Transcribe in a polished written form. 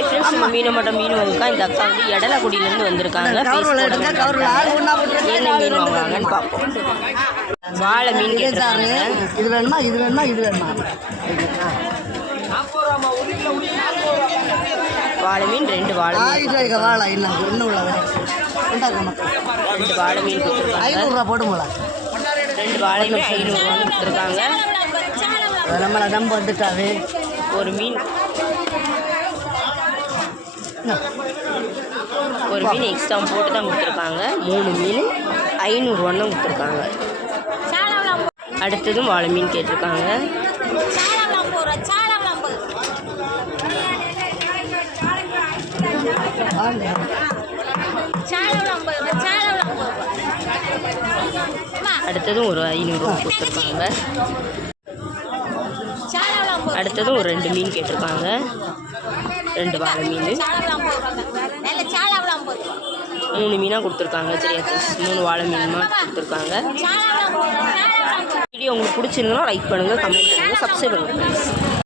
Hi friends, நம்ம மீன் மட்டும் மீன் வாங்கிக்கா. இந்த அக்கா வந்து எடலக்குடியிலேருந்து வந்திருக்காங்க. என்ன மீன் வாங்குவாங்கன்னு பார்ப்போம். வாழை மீன் கேட்டாங்க. இது வேணுமா, இது வேணுமா, இது வேணுமா? வாழை மீன் 2 வாழை வாழை இல்லை இன்னும் உள்ள 2 வாழை மீன் கொடுத்துருக்காங்க. 500 போடுங்களா? 2 வாழை மீன் 500 கொடுத்துருக்காங்க. நம்மளை நம்ப வந்துட்டாவே ஒரு மீன் எக்ஸ்ட்ரா போட்டு தான் கொடுத்துருக்காங்க. 3 மீன் 500 கொடுத்துருக்காங்க. அடுத்ததும் வாழை மீன் கேட்டிருக்காங்க. அடுத்ததும் ஒரு 500 கொடுத்துருக்காங்க. அடுத்ததும் ஒரு 2 மீன் கேட்டிருக்காங்க. 2 வாழை மீன் 3 மீனாக கொடுத்துருக்காங்க. சரியா 3 வாழை மீன் கொடுத்துருக்காங்க. வீடியோ உங்களுக்கு பிடிச்சிருந்தா லைக் பண்ணுங்கள், கமெண்ட் பண்ணுங்கள், சப்ஸ்கிரைப் பண்ணுங்கள்.